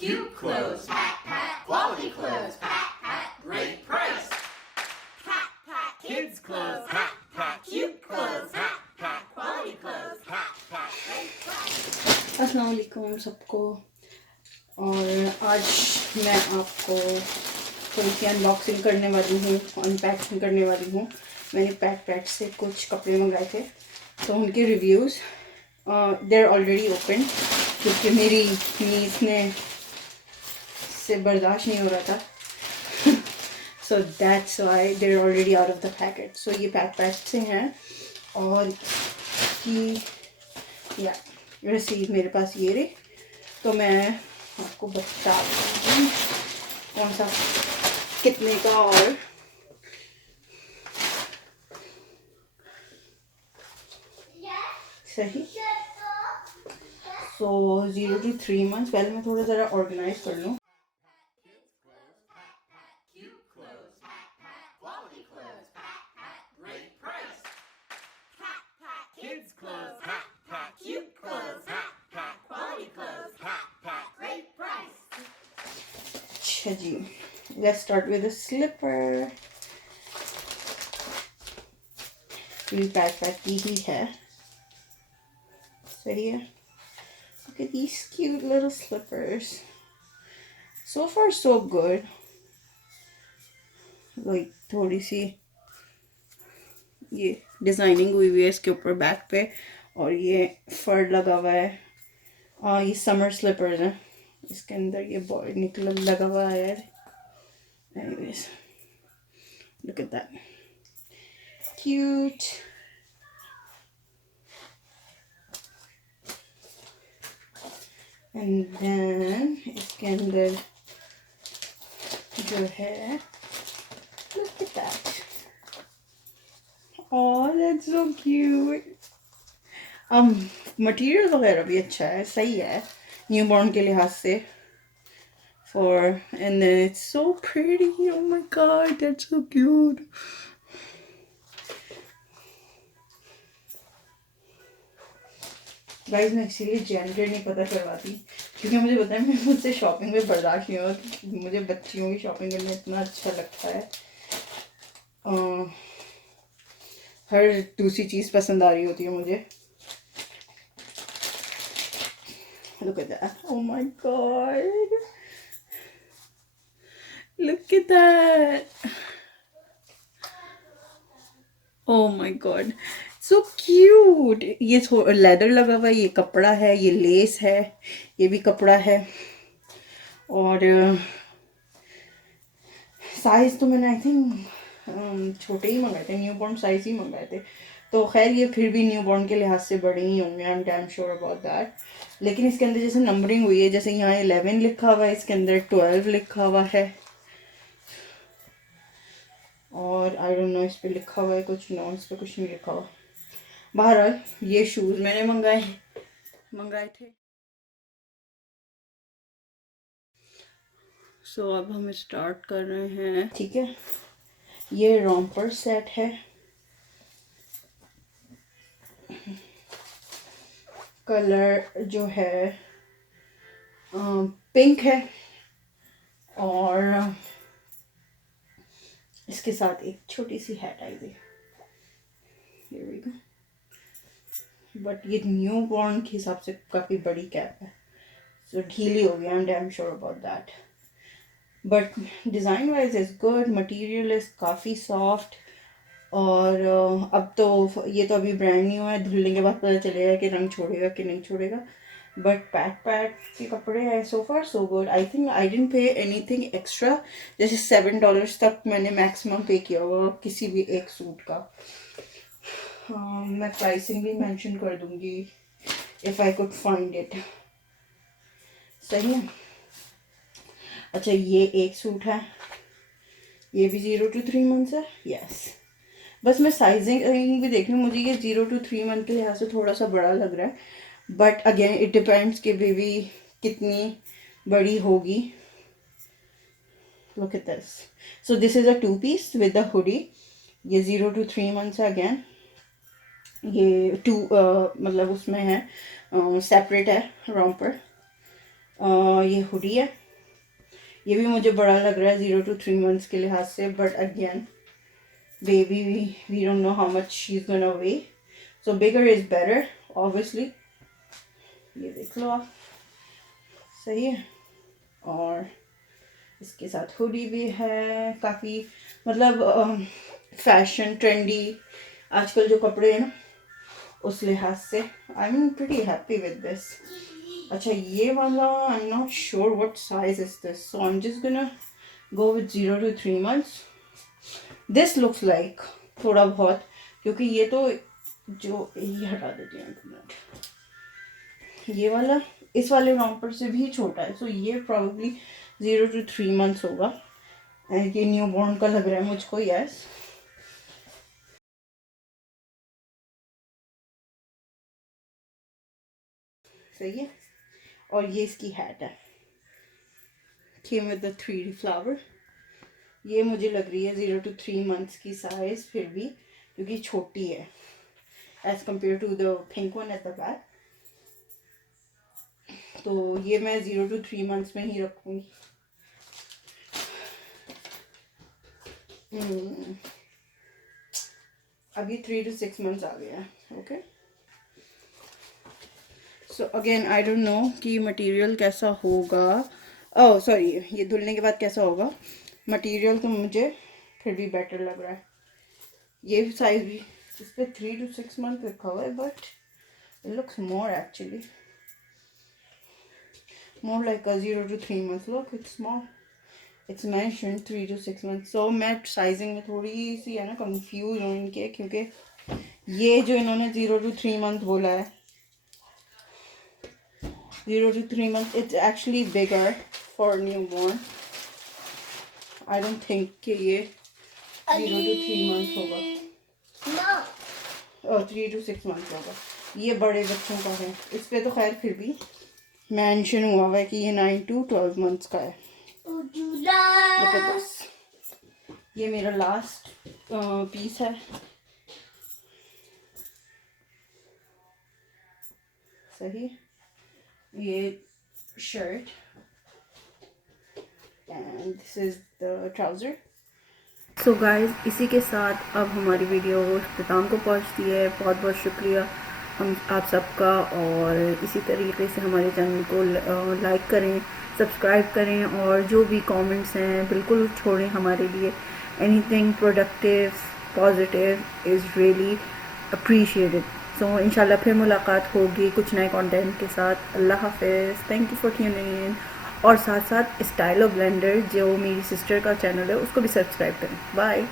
cute clothes, pat pat, quality clothes, pat pat, great price. Pat pat, kids clothes, pat pat, cute clothes, pat pat, quality clothes, pat pat, great price. अस्सलाम वालेकुम सबको। और आज मैं आपको थोड़ी सी unboxing करने वाली हूँ, अनपैकिंग करने वाली हूँ। मैंने पैटपैट से कुछ कपड़े मंगाए थे, तो उनके रिव्यूज़ देर ऑलरेडी ओपन, क्योंकि मेरी नीज ने से बर्दाश्त नहीं हो रहा था। So that's why they're already out of the packet. So ये पैटपैट से हैं और कि या रसीद मेरे पास ये रही, तो मैं आपको बता दूँगी कौन सा कितने का। और सही सो 0 to 3 months। पहले मैं थोड़ा ज़रा ऑर्गेनाइज कर लूँ। Kids clothes, pat pat, cute clothes, pat pat, quality clothes, pat pat, great price. अच्छा जी, let's start with the slipper. ये पैटपैट की ही है, सही है। Look at these cute little slippers. So far so good. Like थोड़ी सी ये designing हुई हुई है इसके ऊपर बैक पे, और ये फर लगा हुआ है। ये समर स्लीपर्स हैं, इसके अंदर ये बॉय निकल लगा हुआ है यार। Anyways, look at that, cute. And then इसके अंदर जो है, look at that, oh that's so cute. Material वगैरह भी अच्छा है, सही है न्यू बॉर्न के लिहाज से। For and then it's so pretty, oh my god that's so cute. Guys मैं इसीलिए जेंडर नहीं पता करवाती, क्योंकि मुझे पता है मुझसे शॉपिंग में बर्दाश्त नहीं होगा। मुझे बच्चियों की शॉपिंग करना इतना अच्छा लगता है, हर दूसरी चीज़ पसंद आ रही होती है मुझे। Look at that, oh my god, look at that, oh my god, so cute। ये लेदर लगा हुआ है, ये कपड़ा है, ये लेस है, ये भी कपड़ा है। और साइज़ तो मैंने आई थिंक छोटे ही मंगाए थे, न्यू बॉर्न साइज़ ही मंगाए थे। तो खैर ये फिर भी न्यू बॉर्न के लिहाज से बड़े ही होंगे, I am damn sure about that. लेकिन इसके अंदर जैसे नंबरिंग हुई है, जैसे यहाँ 11 लिखा हुआ है, इसके अंदर 12 लिखा हुआ है, और आई डोंट नो इस पर लिखा हुआ है कुछ, नो इस पर कुछ नहीं लिखा हुआ। बहरहाल ये शूज़ मैंने मंगाए थे। सो अब हम स्टार्ट कर रहे हैं, ठीक है। ये रॉम्पर सेट है, कलर जो है पिंक है, और इसके साथ एक छोटी सी हैट आई हुई, बट ये न्यू बॉर्न के हिसाब से काफ़ी बड़ी कैप है, सो ढीली हो गई, I am damn sure about that. But design wise is good, material is काफ़ी सॉफ्ट। और अब तो ये तो अभी ब्रांड न्यू है, धुलने के बाद पता चलेगा कि रंग छोड़ेगा कि नहीं छोड़ेगा। बट पैट के कपड़े हैं, so far so good. I think I didn't pay anything extra, जैसे $7 तक मैंने मैक्सिमम पे किया हुआ किसी भी एक सूट का। मैं प्राइसिंग भी मेंशन कर दूंगी if I could find it, सही है। अच्छा ये एक सूट है, ये भी 0 to 3 months है, यस। बस मैं साइजिंग भी देख रही हूँ, मुझे ये 0 to 3 month के लिहाज से थोड़ा सा बड़ा लग रहा है, बट अगेन इट डिपेंड्स कि बेबी कितनी बड़ी होगी। Look at this, so this is a 2 piece with the hoodie. ये 0 to 3 months है अगेन। ये मतलब उसमें है, सेपरेट है रॉम्पर। ये हुडी है, ये भी मुझे बड़ा लग रहा है 0 to 3 months के लिहाज से, but again baby we don't know how much she is gonna weigh, so bigger is better obviously. ये देख लो आप, सही है। और इसके साथ हुडी भी है, काफ़ी मतलब फैशन ट्रेंडी आजकल जो कपड़े हैं ना उस लिहाज से I am pretty happy with this. अच्छा ये वाला I am not sure what size is this, so I am just gonna go with 0 to 3 months। This looks like थोड़ा बहुत, क्योंकि ये तो जो ये हटा देते हैं एक मिनट, ये वाला इस वाले रॉम्पर से भी छोटा है, सो ये प्रॉब्ली 0 to 3 months होगा। एंड ये न्यू बॉर्न का लग रहा है मुझको, यस। सही है। और ये इसकी हैट है, came with the 3D flower. ये मुझे लग रही है 0 to 3 months की साइज, फिर भी क्योंकि छोटी है as compare to the pink one at the back, तो ये मैं 0 to 3 months में ही रखूँगी। अभी 3 to 6 months आ गया है, okay. So again I don't know कि मटेरियल कैसा होगा, ओह सॉरी ये धुलने के बाद कैसा होगा। मटेरियल तो मुझे फिर भी बेटर लग रहा है। ये साइज भी इस पर 3 to 6 months लिखा हुआ है, but it looks more actually more like a 0 to 3 months. Look, it's small. It's mentioned 3 to 6 months. So मैं साइजिंग में थोड़ी सी है ना कंफ्यूज हूँ इनके, क्योंकि ये जो इन्होंने 0 to 3 month बोला है, 0 to 3 months, it's actually bigger for newborn. I don't think कि ये 0 to 3 months होगा। No. और 3 to 6 months होगा। ये बड़े बच्चों का है, इस पे तो खैर फिर भी मेंशन हुआ है कि ये 9 to 12 months का है। Look at this. ये मेरा लास्ट पीस है। सही, ये shirt and this is the trouser. So guys, इसी के साथ अब हमारी वीडियो इख्तिताम को पहुंचती है। बहुत बहुत शुक्रिया हम आप सबका, और इसी तरीके से हमारे चैनल को लाइक करें, सब्सक्राइब करें, और जो भी कमेंट्स हैं बिल्कुल छोड़ें हमारे लिए। Anything productive positive is really appreciated. So इंशाल्लाह फिर मुलाकात होगी कुछ नए कंटेंट के साथ। अल्लाह हाफिज़, thank you for tuning in. और साथ साथ स्टाइल ऑफ ब्लेंडर जो मेरी सिस्टर का चैनल है उसको भी सब्सक्राइब करें। बाय।